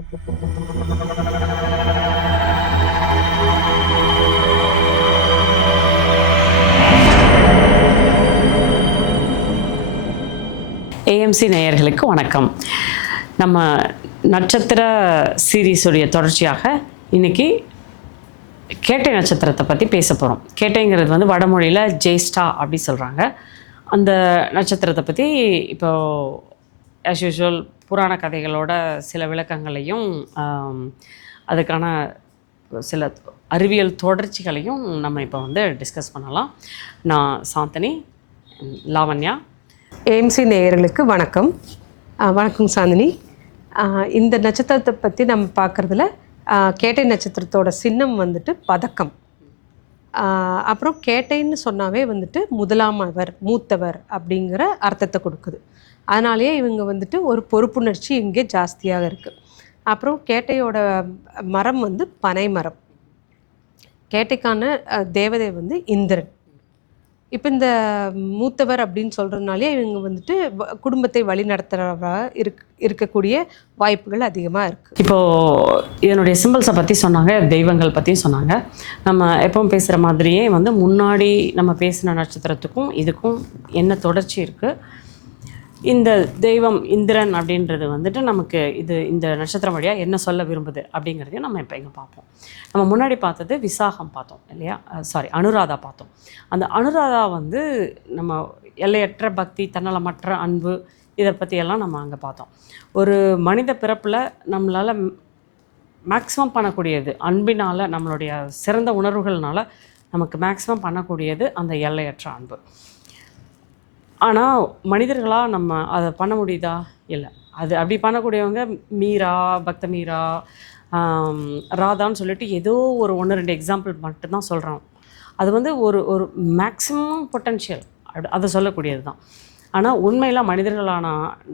AMC நேயர்களுக்கு வணக்கம். நம்ம நட்சத்திர சீரீஸுடைய தொடர்ச்சியாக இன்றைக்கி கேட்டை நட்சத்திரத்தை பற்றி பேச போகிறோம். கேட்டைங்கிறது வந்து வடமொழியில் ஜேஷ்டா அப்படி சொல்கிறாங்க. அந்த நட்சத்திரத்தை பற்றி இப்போது ஆஸ் யூஷுவல் புராண கதைகளோட சில விளக்கங்களையும் அதுக்கான சில அறிவியல் தொடர்ச்சிகளையும் நம்ம இப்போ வந்து டிஸ்கஸ் பண்ணலாம். நான் சாந்தனி, லாவண்யா. ஏஎம்சி நேயர்களுக்கு வணக்கம். வணக்கம் சாந்தினி. இந்த நட்சத்திரத்தை பற்றி நம்ம பார்க்குறதுல கேட்டை நட்சத்திரத்தோட சின்னம் வந்துட்டு பதக்கம். அப்புறம் கேட்டைன்னு சொன்னாவே வந்துட்டு முதலாமவர், மூத்தவர் அப்படிங்கிற அர்த்தத்தை கொடுக்குது. அதனாலேயே இவங்க வந்துட்டு ஒரு பொறுப்புணர்ச்சி இங்கே ஜாஸ்தியாக இருக்குது. அப்புறம் கேட்டையோட மரம் வந்து பனை மரம். கேட்டைக்கான தேவதை வந்து இந்திரன். இப்போ இந்த மூத்தவர் அப்படின்னு சொல்கிறதுனாலே இவங்க வந்துட்டு குடும்பத்தை வழி நடத்துகிறவராக இருக்கக்கூடிய வாய்ப்புகள் அதிகமாக இருக்குது. இப்போது இதனுடைய சிம்பிள்ஸை பற்றி சொன்னாங்க, தெய்வங்கள் பற்றியும் சொன்னாங்க. நம்ம எப்பவும் பேசுகிற மாதிரியே வந்து முன்னாடி நம்ம பேசின நட்சத்திரத்துக்கும் இதுக்கும் என்ன தொடர்ச்சி இருக்குது. இந்த தெய்வம் இந்திரன் அப்படின்றது வந்துட்டு நமக்கு இந்த நட்சத்திரம் வழியாக என்ன சொல்ல விரும்புது அப்படிங்கிறதையும் நம்ம இப்போ இங்கே பார்ப்போம். நம்ம முன்னாடி பார்த்தது விசாகம் பார்த்தோம் இல்லையா, அனுராதா பார்த்தோம். அந்த அனுராதா வந்து நம்ம எல்லையற்ற பக்தி, தன்னலமற்ற அன்பு, இதை பற்றியெல்லாம் நம்ம அங்கே பார்த்தோம். ஒரு மனித பிறப்பில் நம்மளால் மேக்ஸிமம் பண்ணக்கூடியது, அன்பினால், நம்மளுடைய சிறந்த உணர்வுகள்னால நமக்கு மேக்ஸிமம் பண்ணக்கூடியது அந்த எல்லையற்ற அன்பு. ஆனால் மனிதர்களாக நம்ம அதை பண்ண முடியுதா? இல்லை. அது அப்படி பண்ணக்கூடியவங்க மீரா, பக்த மீரா, ராதான்னு சொல்லிட்டு ஏதோ ஒரு 1-2 எக்ஸாம்பிள் மட்டும்தான் சொல்கிறோம். அது வந்து ஒரு மேக்ஸிமம் பொட்டன்ஷியல் அதை சொல்லக்கூடியது தான். ஆனால் உண்மையில் மனிதர்களான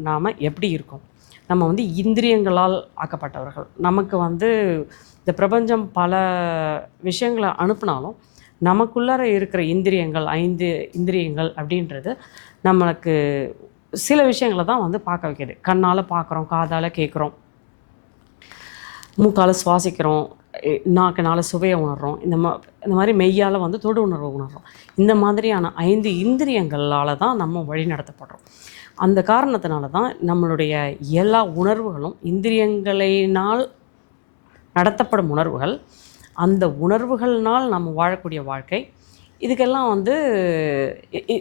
நாம் எப்படி இருக்கோம்? நம்ம வந்து இந்திரியங்களால் ஆக்கப்பட்டவர்கள். நமக்கு வந்து இந்த பிரபஞ்சம் பல விஷயங்களை அனுப்பினாலும் நமக்குள்ளார இருக்கிற இந்திரியங்கள், 5 இந்திரியங்கள் அப்படின்றது நம்மளுக்கு சில விஷயங்களை தான் வந்து பார்க்க வைக்கிது. கண்ணால் பார்க்குறோம், காதால் கேட்குறோம், மூக்கால் சுவாசிக்கிறோம், நாக்குனால சுவையை உணர்கிறோம், இந்த மாதிரி மெய்யால் வந்து தொடு உணர்வை உணர்கிறோம். இந்த மாதிரியான 5 இந்திரியங்களால் தான் நம்ம வழி நடத்தப்படுறோம். அந்த காரணத்தினால தான் நம்மளுடைய எல்லா உணர்வுகளும் இந்திரியங்களினால் நடத்தப்படும் உணர்வுகள். அந்த உணர்வுகள்னால் நம்ம வாழக்கூடிய வாழ்க்கை, இதுக்கெல்லாம் வந்து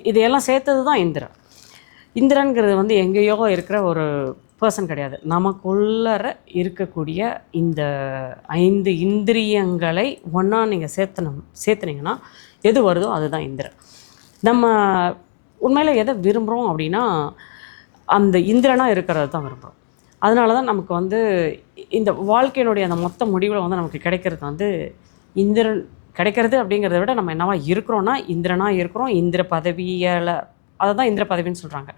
இதையெல்லாம் சேர்த்தது தான் இந்திரன். இந்திரன்கிறது வந்து எங்கேயோ இருக்கிற ஒரு பர்சன் கிடையாது. நமக்குள்ளர இருக்கக்கூடிய இந்த 5 இந்திரியங்களை ஒன்றா நீங்கள் சேர்த்துனீங்கன்னா எது வருதோ அதுதான் இந்திரன். நம்ம உண்மையில் எதை விரும்புகிறோம் அப்படின்னா அந்த இந்திரனாக இருக்கிறது தான் விரும்புகிறோம். அதனால தான் நமக்கு வந்து இந்த வாழ்க்கையினுடைய அந்த மொத்த முடிவில் வந்து நமக்கு கிடைக்கிறது வந்து இந்திரன் கிடைக்கிறது. அப்படிங்கிறத விட நம்ம என்னவா இருக்கிறோன்னா இந்திரனாக இருக்கிறோம். இந்திர பதவியால், அதை தான் இந்திர பதவின்னு சொல்கிறாங்க.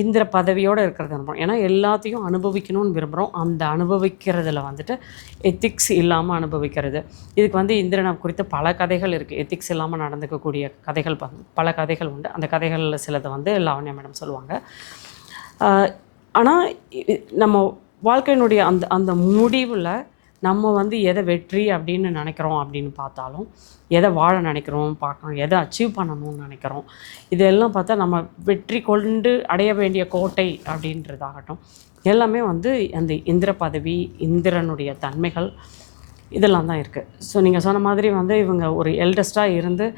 இந்திர பதவியோடு இருக்கிறது விரும்புகிறோம். ஏன்னா எல்லாத்தையும் அனுபவிக்கணும்னு விரும்புகிறோம். அந்த அனுபவிக்கிறதுல வந்துட்டு எத்திக்ஸ் இல்லாமல் அனுபவிக்கிறது. இதுக்கு வந்து இந்திரனை குறித்து பல கதைகள் இருக்குது. எத்திக்ஸ் இல்லாமல் நடந்துக்கக்கூடிய கதைகள் பல கதைகள் உண்டு. அந்த கதைகளில் சிலதை வந்து லாவண்யா மேடம் சொல்லுவாங்க. ஆனால் நம்ம வாழ்க்கையினுடைய அந்த முடிவில் நம்ம வந்து எதை வெற்றி அப்படின்னு நினைக்கிறோம் அப்படின்னு பார்த்தாலும், எதை வாழ நினைக்கிறோம் பார்க்கணும், எதை அச்சீவ் பண்ணணும்னு நினைக்கிறோம், இதெல்லாம் பார்த்தா நம்ம வெற்றி கொண்டு அடைய வேண்டிய கோட்டை அப்படின்றதாகட்டும் எல்லாமே வந்து அந்த இந்திர பதவி, இந்திரனுடைய தன்மைகள் இதெல்லாம் தான் இருக்குது. ஸோ நீங்கள் சொன்ன மாதிரி வந்து இவங்க ஒரு எல்டஸ்டாக இருந்து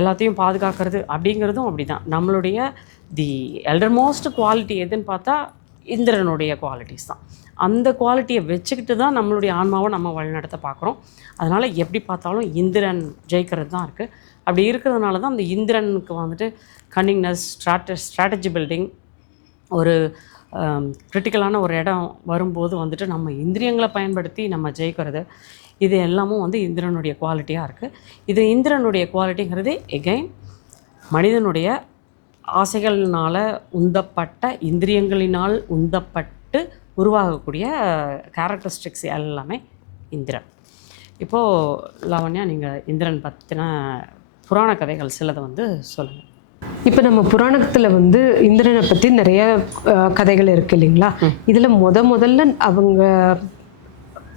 எல்லாத்தையும் பாதுகாக்கிறது அப்படிங்கிறதும் அப்படி தான். நம்மளுடைய தி எல்டர்மோஸ்ட் குவாலிட்டி எதுன்னு பார்த்தா இந்திரனுடைய குவாலிட்டிஸ் தான். அந்த குவாலிட்டியை வச்சுக்கிட்டு தான் நம்மளுடைய ஆன்மாவை நம்ம வழிநடத்த பார்க்குறோம். அதனால் எப்படி பார்த்தாலும் இந்திரன் ஜெயிக்கிறது தான் இருக்குது. அப்படி இருக்கிறதுனால தான் அந்த இந்திரனுக்கு வந்துட்டு கன்னிங்னஸ், ஸ்ட்ராட்டஜி பில்டிங், ஒரு கிரிட்டிக்கலான ஒரு இடம் வரும்போது வந்துட்டு நம்ம இந்திரியங்களை பயன்படுத்தி நம்ம ஜெயிக்கிறது, இது எல்லாமும் வந்து இந்திரனுடைய குவாலிட்டியாக இருக்குது. இது இந்திரனுடைய குவாலிட்டிங்கிறது எகைன் மனிதனுடைய ஆசைகளினால் உந்தப்பட்ட, இந்திரியங்களினால் உந்தப்பட்டு உருவாகக்கூடிய கேரக்டரிஸ்டிக்ஸ் எல்லாமே இந்திரன். இப்போது லாவண்யா, நீங்கள் இந்திரன் பற்றின புராண கதைகள் சிலதை வந்து சொல்லுங்கள். இப்போ நம்ம புராணத்தில் வந்து இந்திரனை பற்றி நிறைய கதைகள் இருக்குது இல்லைங்களா? இதில் முதல்ல அவங்க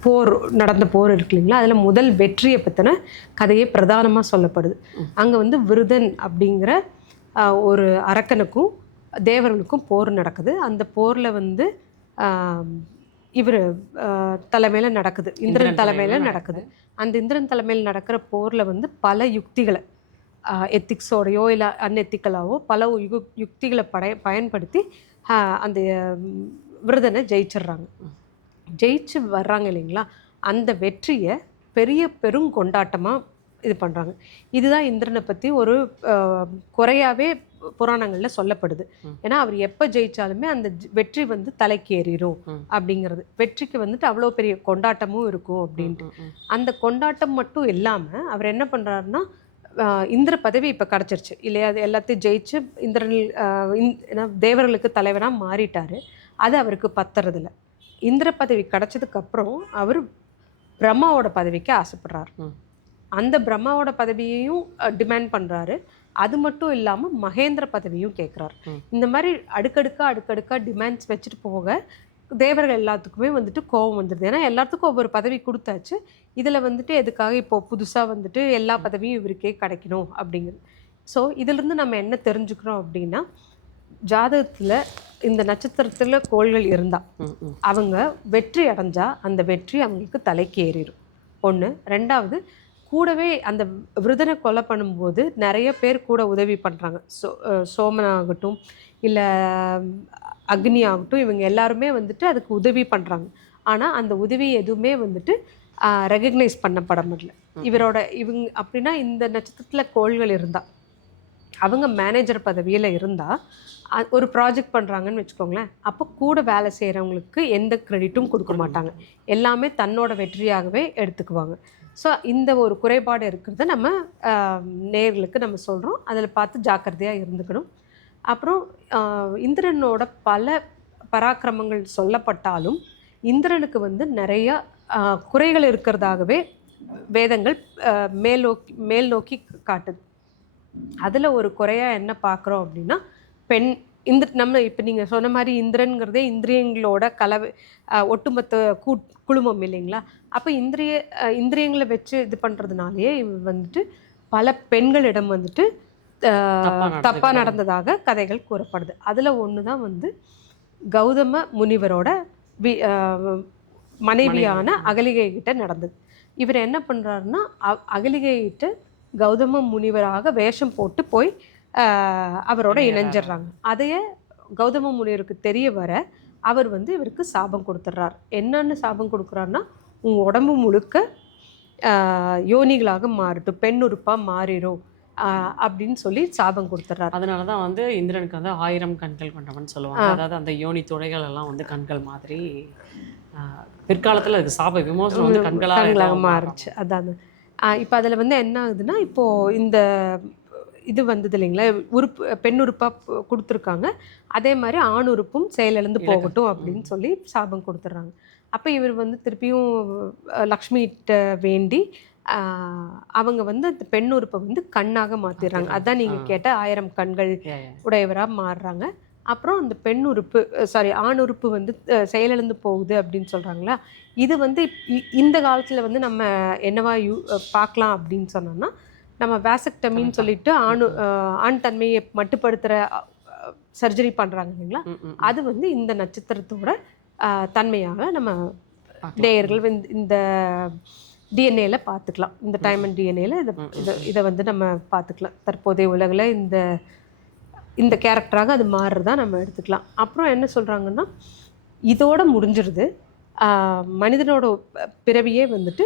போர் நடந்த போர் இருக்கு இல்லைங்களா, அதில் முதல் வெற்றியை பற்றின கதையே பிரதானமாக சொல்லப்படுது. அங்கே வந்து விருதன் அப்படிங்கிற ஒரு அரக்கனுக்கும் தேவர்களுக்கும் போர் நடக்குது. அந்த போரில் வந்து இவர் தலைமையில் நடக்குது, இந்திரன் தலைமையில் நடக்குது. அந்த இந்திரன் தலைமையில் நடக்கிற போரில் வந்து பல யுக்திகளை எத்திக்ஸோடையோ இல்லை அன்எத்திக்கலாவோ பல யுக்திகளை பயன்படுத்தி அந்த விருதனை ஜெயிச்சிடுறாங்க. ஜெயிச்சு வர்றாங்க இல்லைங்களா, அந்த வெற்றியை பெரிய பெருங்கொண்டாட்டமாக இது பண்ணுறாங்க. இதுதான் இந்திரனை பற்றி ஒரு குறையாகவே புராணங்களில் சொல்லப்படுது. ஏன்னா அவர் எப்போ ஜெயிச்சாலுமே அந்த வெற்றி வந்து தலைக்கேறிடும் அப்படிங்கிறது, வெற்றிக்கு வந்துட்டு அவ்வளோ பெரிய கொண்டாட்டமும் இருக்கும் அப்படின்ட்டு. அந்த கொண்டாட்டம் மட்டும் இல்லாமல் அவர் என்ன பண்ணுறாருன்னா, இந்திர பதவி இப்போ கிடச்சிருச்சு இல்லையா, அது எல்லாத்தையும் ஜெயிச்சு இந்திரன் தேவர்களுக்கு தலைவராக மாறிட்டார். அது அவருக்கு பத்துறதில்ல. இந்திர பதவி கிடச்சதுக்கப்புறம் அவர் பிரம்மாவோட பதவிக்கு ஆசைப்படுறார். அந்த பிரம்மாவோட பதவியையும் டிமாண்ட் பண்ணுறாரு. அது மட்டும் இல்லாமல் மகேந்திர பதவியும் கேட்குறாரு. இந்த மாதிரி அடுக்கடுக்காக டிமாண்ட்ஸ் வச்சுட்டு போக தேவர்கள் எல்லாத்துக்குமே வந்துட்டு கோபம் வந்துடுது. ஏன்னா எல்லாத்துக்கும் ஒவ்வொரு பதவி கொடுத்தாச்சு, இதில் வந்துட்டு எதுக்காக இப்போது புதுசாக வந்துட்டு எல்லா பதவியும் இவருக்கே கிடைக்கணும் அப்படிங்கிறது. ஸோ இதிலிருந்து நம்ம என்ன தெரிஞ்சுக்கிறோம் அப்படின்னா, ஜாதகத்தில் இந்த நட்சத்திரத்தில் கோள்கள் இருந்தால் அவங்க வெற்றி அடைஞ்சால் அந்த வெற்றி அவங்களுக்கு தலைக்கு ஏறிடும். ஒன்று. ரெண்டாவது, கூடவே அந்த விருதனை கொலை பண்ணும்போது நிறைய பேர் கூட உதவி பண்ணுறாங்க. சோமனாகட்டும் இல்லை அக்னி ஆகட்டும், இவங்க எல்லாருமே வந்துட்டு அதுக்கு உதவி பண்ணுறாங்க. ஆனால் அந்த உதவி எதுவுமே வந்துட்டு ரெகக்னைஸ் பண்ணப்பட முடியல. இவங்க அப்படின்னா இந்த நட்சத்திரத்தில் கோள்கள் இருந்தால் அவங்க மேனேஜர் பதவியில் இருந்தால் ஒரு ப்ராஜெக்ட் பண்ணுறாங்கன்னு வச்சுக்கோங்களேன், அப்போ கூட வேலை செய்கிறவங்களுக்கு எந்த கிரெடிட்டும் கொடுக்க மாட்டாங்க, எல்லாமே தன்னோட வெற்றியாகவே எடுத்துக்குவாங்க. ஸோ இந்த ஒரு குறைபாடு இருக்கிறத நம்ம நேயர்களுக்கு நம்ம சொல்கிறோம், அதில் பார்த்து ஜாக்கிரதையாக இருந்துக்கணும். அப்புறம் இந்திரனோட பல பராக்கிரமங்கள் சொல்லப்பட்டாலும் இந்திரனுக்கு வந்து நிறையா குறைகள் இருக்கிறதாகவே வேதங்கள் மேல் நோக்கி காட்டுது. அதில் ஒரு குறையாக என்ன பார்க்குறோம் அப்படின்னா, நம்ம இப்போ நீங்கள் சொன்ன மாதிரி இந்திரன்கிறதே இந்திரியங்களோட கலவை, ஒட்டுமொத்த குழுமம் இல்லைங்களா. அப்போ இந்திரியங்களை வச்சு இது பண்ணுறதுனாலேயே வந்துட்டு பல பெண்களிடம் வந்துட்டு தப்பாக நடந்ததாக கதைகள் கூறப்படுது. அதில் ஒன்று தான் வந்து கௌதம முனிவரோட மனைவியான அகலிகை கிட்ட நடந்தது. இவர் என்ன பண்ணுறாருன்னா, அகலிகை கிட்ட கௌதம முனிவராக வேஷம் போட்டு போய் அவரோட இணைஞ்சிடுறாங்க. அதையே கௌதம முனிவருக்கு தெரிய வர அவர் வந்து இவருக்கு சாபம் கொடுத்துட்றார். என்னன்னு சாபம் கொடுக்குறாருன்னா, உங்கள் உடம்பு முழுக்க யோனிகளாக மாறட்டும், பெண் உறுப்பாக மாறிடும் அப்படின்னு சொல்லி சாபம் கொடுத்துட்றாரு. அதனால தான் வந்து இந்திரனுக்கு வந்து 1000 கண்கள் கொண்டவன் சொல்லுவாங்க. அதாவது அந்த யோனி துளைகள் எல்லாம் வந்து கண்கள் மாதிரி பிற்காலத்தில் அதுக்கு சாப விமோசனம் வந்து கண்களாக மாறுச்சு. அதான் இப்போ அதில் வந்து என்ன ஆகுதுன்னா, இப்போது இந்த இது வந்தது இல்லைங்களா, பெண் உறுப்பாக கொடுத்துருக்காங்க, அதே மாதிரி ஆண் உறுப்பும் செயலிழந்து போகட்டும் அப்படின்னு சொல்லி சாபம் கொடுத்துட்றாங்க. அப்போ இவர் வந்து திருப்பியும் லக்ஷ்மிகிட்ட வேண்டி அவங்க வந்து அந்த பெண் உறுப்பை வந்து கண்ணாக மாற்றிடுறாங்க. அதான் நீங்கள் கேட்ட 1000 கண்கள் உடையவராக மாறுறாங்க. அப்புறம் அந்த பெண் உறுப்பு ஆண் உறுப்பு வந்து செயலிழந்து போகுது அப்படின்னு சொல்கிறாங்களா. இது வந்து இந்த காலத்தில் வந்து நம்ம என்னவா பார்க்கலாம் அப்படின்னு சொன்னோம்னா, நம்ம வேசக்டமின்னு சொல்லிட்டு ஆண் தன்மையை மட்டுப்படுத்துகிற சர்ஜரி பண்ணுறாங்க இல்லைங்களா, அது வந்து இந்த நட்சத்திரத்தோட தன்மையாக நம்ம நேயர்கள் இந்த டிஎன்ஏல பார்த்துக்கலாம். இந்த டைம் அண்ட் டிஎன்ஏல இதை வந்து நம்ம பார்த்துக்கலாம். தற்போதைய உலகில் இந்த கேரக்டராக அது மாறுறதா நம்ம எடுத்துக்கலாம். அப்புறம் என்ன சொல்கிறாங்கன்னா, இதோட முடிஞ்சிருது, மனிதனோட பிறவியே வந்துட்டு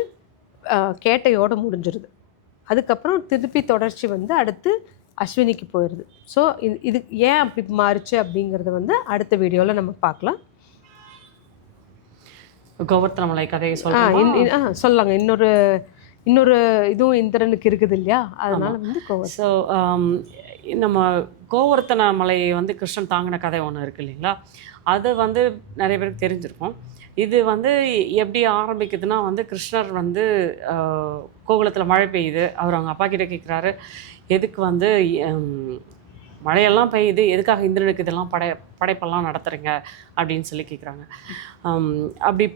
கேட்டையோடு முடிஞ்சிருது. அதுக்கப்புறம் திருப்பி தொடர்ச்சி வந்து அடுத்து அஸ்வினிக்கு போயிடுது. ஸோ இது ஏன் அப்படி மாறுச்சு அப்படிங்கிறத வந்து அடுத்த வீடியோவில் நம்ம பார்க்கலாம். கோவர்த்தனமலை கதையை சொல்லாங்க. இன்னொரு இதுவும் இந்திரனுக்கு இருக்குது இல்லையா, அதனால வந்து ஸோ நம்ம கோவர்த்தனமலையை வந்து கிருஷ்ணன் தாங்கின கதை ஒன்று இருக்குது இல்லைங்களா, அது வந்து நிறைய பேருக்கு தெரிஞ்சிருக்கும். இது வந்து எப்படி ஆரம்பிக்குதுன்னா வந்து கிருஷ்ணர் வந்து கோகுலத்தில் மழை பெய்யுது, அவர் அவங்க அப்பா கிட்ட கேட்குறாரு, எதுக்கு வந்து மழையெல்லாம் பெய்யுது, எதுக்காக இந்திரனுக்கு இதெல்லாம் படைப்பெல்லாம் நடத்துகிறீங்க அப்படின்னு சொல்லி கேட்குறாங்க. அப்படி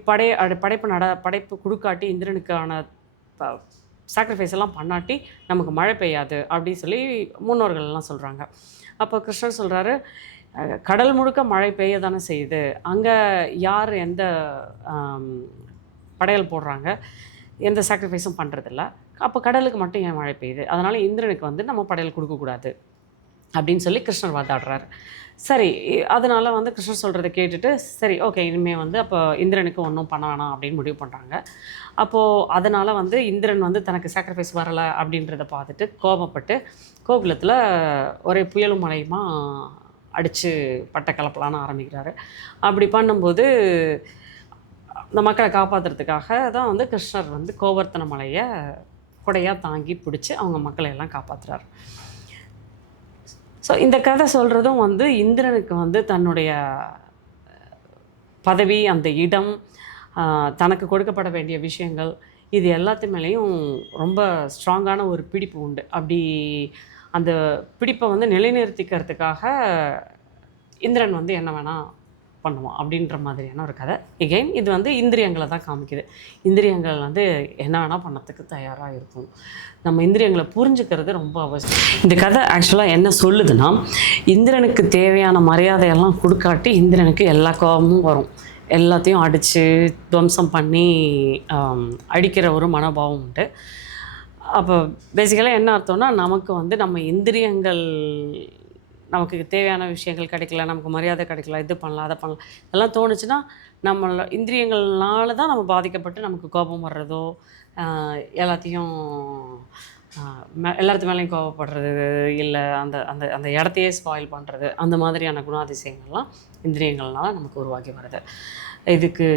படைப்பு கொடுக்காட்டி இந்திரனுக்கான சாக்ரிஃபைஸ் எல்லாம் பண்ணாட்டி நமக்கு மழை பெய்யாது அப்படின்னு சொல்லி முன்னோர்கள்லாம் சொல்கிறாங்க. அப்போ கிருஷ்ணர் சொல்கிறாரு, கடல் முழுக்க மழை பெய்ய தானே செய்யுது, அங்கே யார் எந்த படையல் போடுறாங்க, எந்த சாக்ரிஃபைஸும் பண்ணுறதில்ல, அப்போ கடலுக்கு மட்டும் ஏன் மழை பெய்யுது, அதனால் இந்திரனுக்கு வந்து நம்ம படையல் கொடுக்கக்கூடாது அப்படின்னு சொல்லி கிருஷ்ணர் வாதாடுறாரு. சரி, அதனால் வந்து கிருஷ்ணர் சொல்கிறத கேட்டுட்டு சரி ஓகே இனிமேல் வந்து அப்போ இந்திரனுக்கு ஒன்றும் பண்ண வேணாம் அப்படின்னு முடிவு பண்ணுறாங்க. அப்போது அதனால் வந்து இந்திரன் வந்து தனக்கு சாக்ரிஃபைஸ் வரலை அப்படின்றத பார்த்துட்டு கோபப்பட்டு கோகுலத்தில் ஒரே புயலும் மழையுமா அடித்து பட்டை கலப்பலான்னு ஆரம்பிக்கிறாரு. அப்படி பண்ணும்போது இந்த மக்களை காப்பாற்றுறதுக்காக தான் வந்து கிருஷ்ணர் வந்து கோவர்த்தன மலையை கொடையாக தாங்கி பிடிச்சி அவங்க மக்களை எல்லாம் காப்பாற்றுறாரு. ஸோ இந்த கதை சொல்கிறதும் வந்து இந்திரனுக்கு வந்து தன்னுடைய பதவி, அந்த இடம், தனக்கு கொடுக்கப்பட வேண்டிய விஷயங்கள், இது எல்லாத்து மேலேயும் ரொம்ப ஸ்ட்ராங்கான ஒரு பிடிப்பு உண்டு. அப்படி அந்த பிடிப்பை வந்து நிலைநிறுத்திக்கிறதுக்காக இந்திரன் வந்து என்ன வேணால் பண்ணுவான் அப்படின்ற மாதிரியான ஒரு கதை. எகெயின் இது வந்து இந்திரியங்களை தான் காமிக்குது. இந்திரியங்கள் வந்து என்ன வேணால் பண்ணத்துக்கு தயாராக இருக்கும். நம்ம இந்திரியங்களை புரிஞ்சுக்கிறது ரொம்ப அவசியம். இந்த கதை ஆக்சுவலாக என்ன சொல்லுதுன்னா, இந்திரனுக்கு தேவையான மரியாதையெல்லாம் கொடுக்காட்டி இந்திரனுக்கு எல்லா கோபமும் வரும். எல்லாத்தையும் அடித்து துவம்சம் பண்ணி அடிக்கிற ஒரு மனோபாவம் உண்டு. அப்போ பேசிக்கலாக என்ன அர்த்தம்னா, நமக்கு வந்து நம்ம இந்திரியங்கள் நமக்கு தேவையான விஷயங்கள் கிடைக்கல, நமக்கு மரியாதை கிடைக்கல, இது பண்ணலாம் அதை பண்ணலாம் இதெல்லாம் தோணுச்சுன்னா நம்ம இந்திரியங்கள்னால தான் நம்ம பாதிக்கப்பட்டு நமக்கு கோபம் வர்றதோ, எல்லாத்தையும் எல்லாத்து மேலேயும் கோபப்படுறது, இல்லை அந்த அந்த அந்த இடத்தையே ஸ்பாயில் பண்ணுறது, அந்த மாதிரியான குணாதிசயங்கள்லாம் இந்திரியங்கள்னால நமக்கு உருவாக்கி வருது. இதுக்கு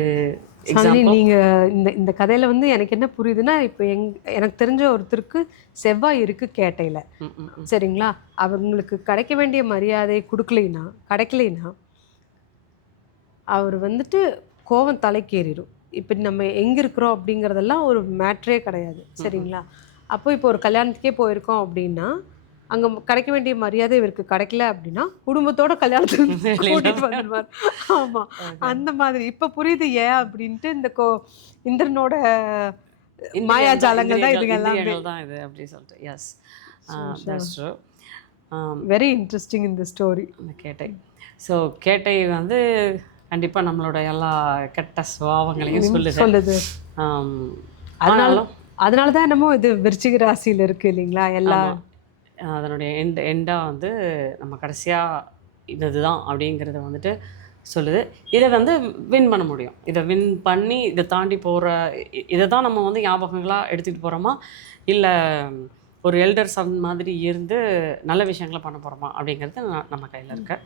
நீங்கள் இந்த கதையில் வந்து எனக்கு என்ன புரியுதுன்னா, இப்போ எனக்கு தெரிஞ்ச ஒருத்தருக்கு செவ்வாய் இருக்குது கேட்டையில், சரிங்களா, அவங்களுக்கு கிடைக்க வேண்டிய மரியாதை கிடைக்கலைன்னா அவர் வந்துட்டு கோவம் தலைக்கேறிடும். இப்போ நம்ம எங்கே இருக்கிறோம் அப்படிங்கிறதெல்லாம் ஒரு மேட்ரே கிடையாது, சரிங்களா. அப்போ இப்போ ஒரு கல்யாணத்துக்கே போயிருக்கோம் அப்படின்னா அங்கே கிடைக்க வேண்டிய மரியாதை இவருக்கு கிடைக்கல அப்படின்னா குடும்பத்தோட கல்யாணத்துக்கு கூட்டிட்டு வந்துடுவார். ஆமாம், அந்த மாதிரி இப்போ புரியுது ஏன் அப்படின்ட்டு. இந்த இந்திரனோட மாயாஜாலங்கள் தான் இதுங்கெல்லாம் தான் இது அப்படி சொல்லிட்டு. Yes, that's true. Very interesting இந்த ஸ்டோரி. அந்த கேட்டை. ஸோ கேட்டை வந்து கண்டிப்பாக நம்மளோட எல்லா கெட்ட சுபாவங்களையும் சொல்லுது. அதனால தான் என்னமோ இது விருச்சிக ராசியில் இருக்குது இல்லைங்களா, எல்லா அதனுடைய எண்டாக வந்து நம்ம கடைசியாக இதுதான் அப்படிங்கிறத வந்துட்டு சொல்லுது. இதை வந்து வின் பண்ண முடியும். இதை வின் பண்ணி இதை தாண்டி போகிற இதை தான் நம்ம வந்து ஞாபகங்களாக எடுத்துகிட்டு போகிறோமா, இல்லை ஒரு எல்டர் சன் மாதிரி இருந்து நல்ல விஷயங்களை பண்ண போகிறோமா அப்படிங்கிறது நம்ம கையில் இருக்க.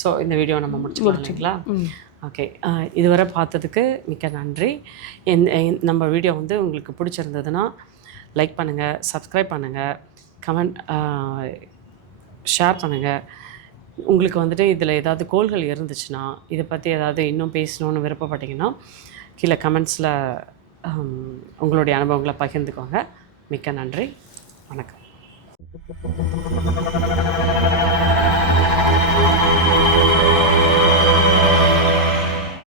ஸோ இந்த வீடியோ நம்ம முடிச்சுங்களா? ஓகே, இதுவரை பார்த்ததுக்கு மிக்க நன்றி. நம்ம வீடியோ வந்து உங்களுக்கு பிடிச்சிருந்ததுன்னா லைக் பண்ணுங்கள், சப்ஸ்கிரைப் பண்ணுங்கள், கமெண்ட் ஷேர் பண்ணுங்கள். உங்களுக்கு வந்துட்டு இதில் ஏதாவது கோள்கள் இருந்துச்சுன்னா, இதை பற்றி ஏதாவது இன்னும் பேசணுன்னு விருப்பப்பட்டீங்கன்னா கீழே கமெண்ட்ஸில் உங்களுடைய அனுபவங்களை பகிர்ந்துக்கோங்க. மிக்க நன்றி, வணக்கம்.